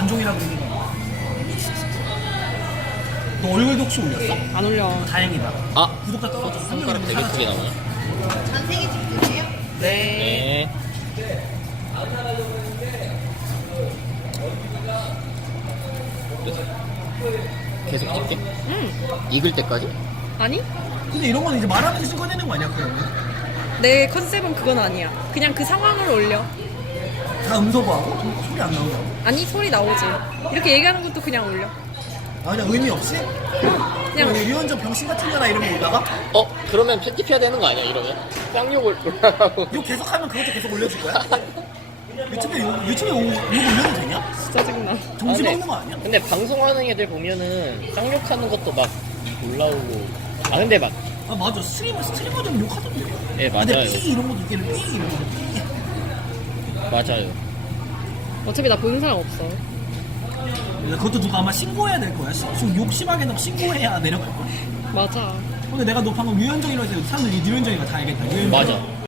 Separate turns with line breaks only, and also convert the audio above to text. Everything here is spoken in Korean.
단종이라고 있는 거. 너 얼굴도 혹시 올렸어?
안 올려.
다행이다.
아
구독자 떨어졌어.
손가락 되게 크게 나오네.
전세계 직분이에요?
네.
네. 계속 찍게? 익을 때까지?
아니?
근데 이런 건 이제 말하면서 찍어내는 거 아니야, 그러면?
내 컨셉은 그건 아니야. 그냥 그 상황을 올려.
다 음소거하고? 소리 안 나온다고?
아니, 소리 나오지. 이렇게 얘기하는 것도 그냥 올려.
아, 그냥 의미 없이?
그냥
류현정 병신 같은 거나 이런 거 올다가
그러면 편집해야 되는 거 아니야 이러면? 쌍욕을 올라가고.
욕 계속 하면 그것도 계속 올려줄 거야? 유튜브에 욕 올려도 되냐?
짜증나.
정지
아, 네.
먹는 거 아니야?
근데 방송하는 애들 보면은 쌍욕하는 것도 막 올라오고. 아 근데 막
아, 맞아. 스트리머들은 욕하던데.
예,
근데
맞아요.
삐 이런 것도 있겠네. 삐 이런 것도 삐.
맞아요.
어차피 나 보는 사람 없어.
그것도 누가 아마 신고해야 될 거야. 좀 욕 심하게 나 신고해야 내려갈 거야.
맞아.
근데 내가 너 방금 류현정이라고 해서 사람들이 류현정이가 다 알겠다. 류현정.
맞아.